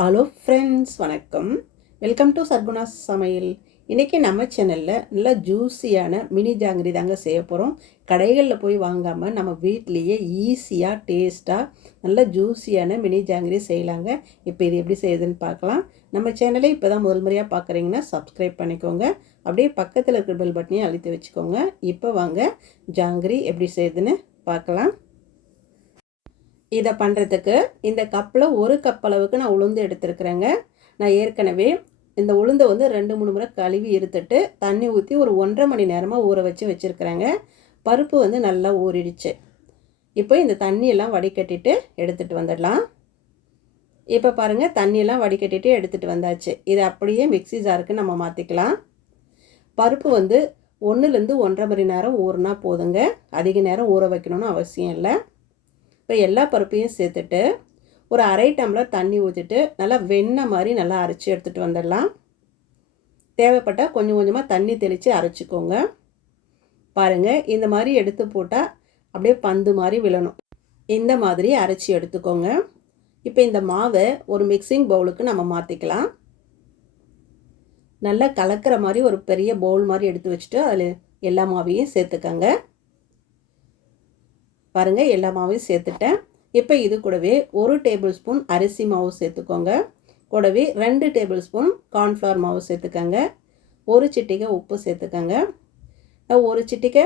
Hello friends, வணக்கம். Welcome to Sargunas சமையல். இன்றைக்கி நம்ம சேனலில் நல்லா ஜூஸியான மினி ஜாங்கிரி தாங்க செய்ய போகிறோம். கடைகளில் போய் வாங்காமல் நம்ம வீட்லேயே ஈஸியாக டேஸ்ட்டாக நல்ல ஜூஸியான மினி ஜாங்கிரி செய்யலாங்க. இப்போ இது எப்படி செய்யுதுன்னு பார்க்கலாம். நம்ம சேனலை இப்போ தான் முதல் முறையாக பார்க்குறீங்கன்னா சப்ஸ்கிரைப் பண்ணிக்கோங்க. அப்படியே பக்கத்தில் இருக்கிற பெல் பட்டனையும் அழுத்தி வச்சுக்கோங்க. இப்போ வாங்க ஜாங்கிரி எப்படி செய்யுதுன்னு பார்க்கலாம். இதை பண்ணுறதுக்கு இந்த கப்பில் ஒரு கப் அளவுக்கு நான் உளுந்து எடுத்துருக்குறேங்க. நான் ஏற்கனவே இந்த உளுந்தை 2-3 முறை கழுவி இருத்துட்டு தண்ணி ஊற்றி ஒரு 1.5 மணி நேரமாக ஊற வச்சுருக்கிறேங்க. பருப்பு நல்லா ஊறிடுச்சு. இப்போ இந்த தண்ணியெல்லாம் வடிகட்டிட்டு எடுத்துகிட்டு வந்துடலாம். இப்போ பாருங்கள், தண்ணியெல்லாம் வடிகட்டிட்டு எடுத்துகிட்டு வந்தாச்சு. இதை அப்படியே மிக்ஸி ஜாருக்கு நம்ம மாற்றிக்கலாம். பருப்பு 1லேருந்து 1.5 மணி நேரம் ஊறினா போதுங்க. அதிக நேரம் ஊற வைக்கணும்னு அவசியம் இல்லை. இப்போ எல்லா பருப்பையும் சேர்த்துட்டு ஒரு 1/2 டம்ளர் தண்ணி ஊற்றிட்டு நல்லா வெண்ணெய் மாதிரி நல்லா அரைச்சி எடுத்துகிட்டு வந்துடலாம். தேவைப்பட்டால் கொஞ்சம் கொஞ்சமாக தண்ணி தெளித்து அரைச்சிக்கோங்க. பாருங்கள், இந்த மாதிரி எடுத்து போட்டால் அப்படியே பந்து மாதிரி விழணும். இந்த மாதிரி அரைச்சி எடுத்துக்கோங்க. இப்போ இந்த மாவை ஒரு மிக்சிங் பவுலுக்கு நம்ம மாற்றிக்கலாம். நல்லா கலக்கிற மாதிரி ஒரு பெரிய பவுல் மாதிரி எடுத்து வச்சுட்டு அதில் எல்லா மாவையும் சேர்த்துக்கங்க. பாருங்கள், எல்லா மாவையும் சேர்த்துட்டேன். இப்போ இது கூடவே 1 டேபிள் ஸ்பூன் அரிசி மாவு சேர்த்துக்கோங்க. கூடவே 2 டேபிள் ஸ்பூன் கார்ன்ஃப்ளவர் மாவு சேர்த்துக்கங்க. 1 சிட்டிகை உப்பு சேர்த்துக்கங்க. 1 சிட்டிகை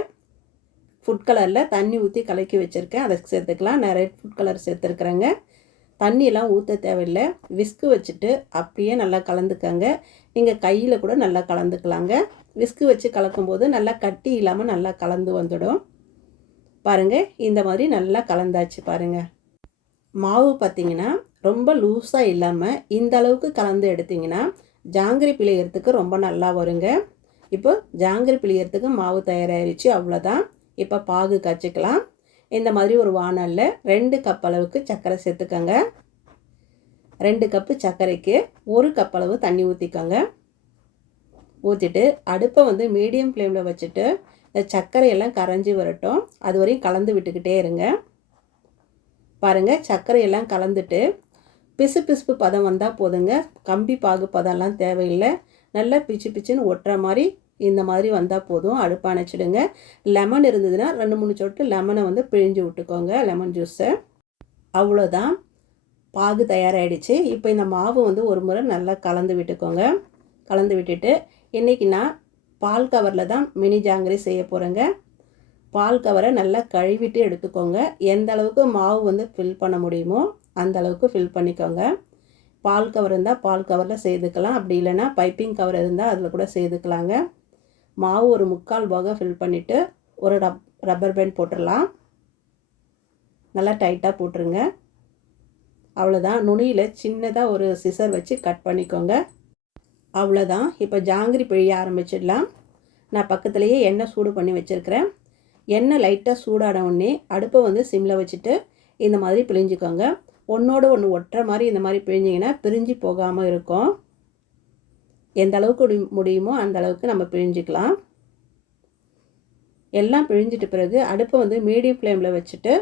ஃபுட் கலரில் தண்ணி ஊற்றி கலக்கி வச்சுருக்கேன், அதை சேர்த்துக்கலாம். நான் ரெட் ஃபுட் கலர் சேர்த்துருக்குறேங்க. தண்ணியெல்லாம் ஊற்ற தேவையில்லை. விஸ்கு வச்சுட்டு அப்படியே நல்லா கலந்துக்கங்க. நீங்கள் கையில் கூட நல்லா கலந்துக்கலாங்க. விஸ்கு வச்சு கலக்கும்போது நல்லா கட்டி இல்லாமல் நல்லா கலந்து வந்துடும். பாருங்கள், இந்த மாதிரி நல்லா கலந்தாச்சு. பாருங்கள், மாவு பார்த்திங்கன்னா ரொம்ப லூஸாக இல்லாமல் இந்த அளவுக்கு கலந்து எடுத்திங்கன்னா ஜாங்கிரி பிழியறதுக்கு ரொம்ப நல்லா வருங்க. இப்போ ஜாங்கிரி பிழியறதுக்கு மாவு தயாராகிடுச்சு, அவ்வளோதான். இப்போ பாகு காய்ச்சிக்கலாம். இந்த மாதிரி ஒரு வானலில் 2 கப் அளவுக்கு சர்க்கரை சேர்த்துக்கங்க. 2 கப்பு சர்க்கரைக்கு 1 கப் அளவு தண்ணி ஊற்றிக்கோங்க. ஊற்றிட்டு அடுப்பை மீடியம் ஃப்ளேமில் வச்சுட்டு இந்த சர்க்கரையெல்லாம் கரைஞ்சி வரட்டும். அது வரையும் கலந்து விட்டுக்கிட்டே இருங்க. பாருங்கள், சர்க்கரையெல்லாம் கலந்துட்டு பிசு பதம் வந்தால் போதுங்க. கம்பி பாகு பதம்லாம் தேவையில்லை. நல்லா பிச்சுன்னு ஒட்டுற மாதிரி இந்த மாதிரி வந்தால் போதும். அடுப்பு அணைச்சிடுங்க. லெமன் இருந்ததுன்னா 2-3 சொட்டு லெமனை பிழிஞ்சு விட்டுக்கோங்க, லெமன் ஜூஸை. அவ்வளோதான், பாகு தயாராகிடுச்சு. இப்போ இந்த மாவு ஒரு முறை நல்லா கலந்து விட்டுக்கோங்க. கலந்து விட்டுட்டு இன்றைக்கி நான் பால் கவரில் தான் மினி ஜாங்கிரி செய்ய போகிறேங்க. பால் கவரை நல்லா கழுவிட்டு எடுத்துக்கோங்க. எந்த அளவுக்கு மாவு ஃபில் பண்ண முடியுமோ அந்த அளவுக்கு ஃபில் பண்ணிக்கோங்க. பால் கவர் இருந்தால் பால் கவரில் செய்துக்கலாம். அப்படி இல்லைன்னா பைப்பிங் கவர் இருந்தால் அதில் கூட செய்துக்கலாங்க. மாவு ஒரு 3/4 பாகம் ஃபில் பண்ணிவிட்டு ஒரு ரப்பர் பேண்ட் போட்டுடலாம். நல்லா டைட்டாக போட்டுருங்க. அவ்வளோதான். நுனியில் சின்னதாக ஒரு சிசர் வச்சு கட் பண்ணிக்கோங்க. அவ்வளோதான். இப்போ ஜாங்கிரி பிழிய ஆரம்பிச்சிடலாம். நான் பக்கத்துலேயே எண்ணெய் சூடு பண்ணி வச்சுருக்கிறேன். எண்ணெய் லைட்டாக சூடான உடனே அடுப்பை சிம்மில் வச்சுட்டு இந்த மாதிரி பிழிஞ்சிக்கோங்க. ஒன்றோடு ஒன்று ஒட்டுற மாதிரி இந்த மாதிரி பிழிஞ்சிங்கன்னா பிரிஞ்சு போகாமல் இருக்கும். எந்த அளவுக்கு முடியுமோ அந்த அளவுக்கு நம்ம பிழிஞ்சிக்கலாம். எல்லாம் பிழிஞ்சிட்ட பிறகு அடுப்பை மீடியம் ஃப்ளேமில் வச்சுட்டு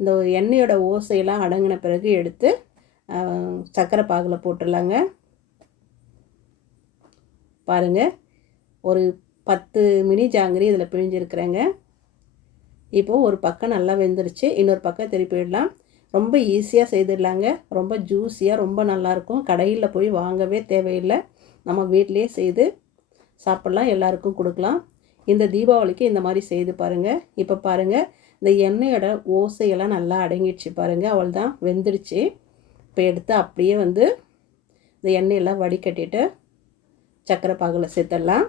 இந்த எண்ணெயோட ஓசையெல்லாம் அடங்கின பிறகு எடுத்து சர்க்கரை பாகில் போட்டுடலாங்க. பாருங்கள், ஒரு 10 மினி ஜாங்கிரி இதில் பிழிஞ்சிருக்கிறேங்க. இப்போது ஒரு பக்கம் நல்லா வெந்துருச்சு. இன்னொரு பக்கம் திருப்பிடலாம். ரொம்ப ஈஸியாக செய்திடலாங்க. ரொம்ப ஜூஸியாக ரொம்ப நல்லாயிருக்கும். கடையில் போய் வாங்கவே தேவையில்லை. நம்ம வீட்டிலே செய்து சாப்பிட்லாம், எல்லாருக்கும் கொடுக்கலாம். இந்த தீபாவளிக்கு இந்த மாதிரி செய்து பாருங்கள். இப்போ பாருங்கள், இந்த எண்ணெயோட ஓசையெல்லாம் நல்லா அடங்கிடுச்சு. பாருங்கள், அவள் தான் வெந்துடுச்சு. இப்போ எடுத்து அப்படியே இந்த எண்ணெயெல்லாம் வடிகட்டிட்டு சர்க்கரை பாகில் சேர்த்துடலாம்.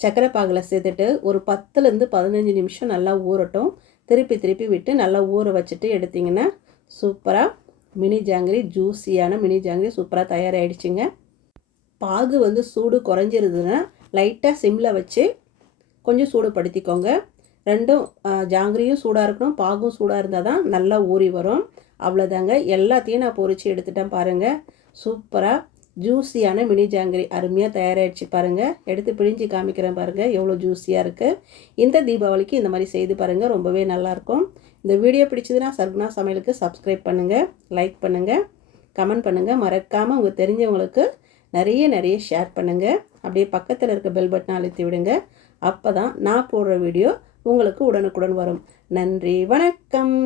சர்க்கரை பாகில் சேர்த்துட்டு ஒரு 10லேருந்து 15 நிமிஷம் நல்லா ஊறட்டும். திருப்பி விட்டு நல்லா ஊற வச்சுட்டு எடுத்திங்கன்னா சூப்பராக மினி ஜாங்கிரி, ஜூஸியான மினி ஜாங்கிரி சூப்பராக தயாராகிடுச்சுங்க. பாகு சூடு குறைஞ்சிருதுன்னா லைட்டாக சிம்மில் வச்சு கொஞ்சம் சூடுபடுத்திக்கோங்க. ரெண்டும் ஜாங்கிரியும் சூடாக இருக்கணும், பாகும் சூடாக இருந்தால் தான் நல்லா ஊறி வரும். அவ்வளோதாங்க. எல்லாத்தையும் நான் பொரித்து எடுத்துட்டேன். பாருங்கள், சூப்பராக ஜூஸியான மினி ஜாங்கிரி அருமையாக தயாராகிடுச்சு. பாருங்கள், எடுத்து பிழிஞ்சு காமிக்கிறேன். பாருங்கள் எவ்வளோ ஜூஸியாக இருக்குது. இந்த தீபாவளிக்கு இந்த மாதிரி செய்து பாருங்கள், ரொம்பவே நல்லாயிருக்கும். இந்த வீடியோ பிடிச்சதுன்னா சர்குணா சமையலுக்கு சப்ஸ்கிரைப் பண்ணுங்கள், லைக் பண்ணுங்கள், கமெண்ட் பண்ணுங்கள். மறக்காமல் உங்கள் தெரிஞ்சவங்களுக்கு நிறைய ஷேர் பண்ணுங்கள். அப்படியே பக்கத்தில் இருக்க பெல் பட்டனை அழுத்தி விடுங்க. அப்போ தான் நான் போடுற வீடியோ உங்களுக்கு உடனுக்குடன் வரும். நன்றி, வணக்கம்.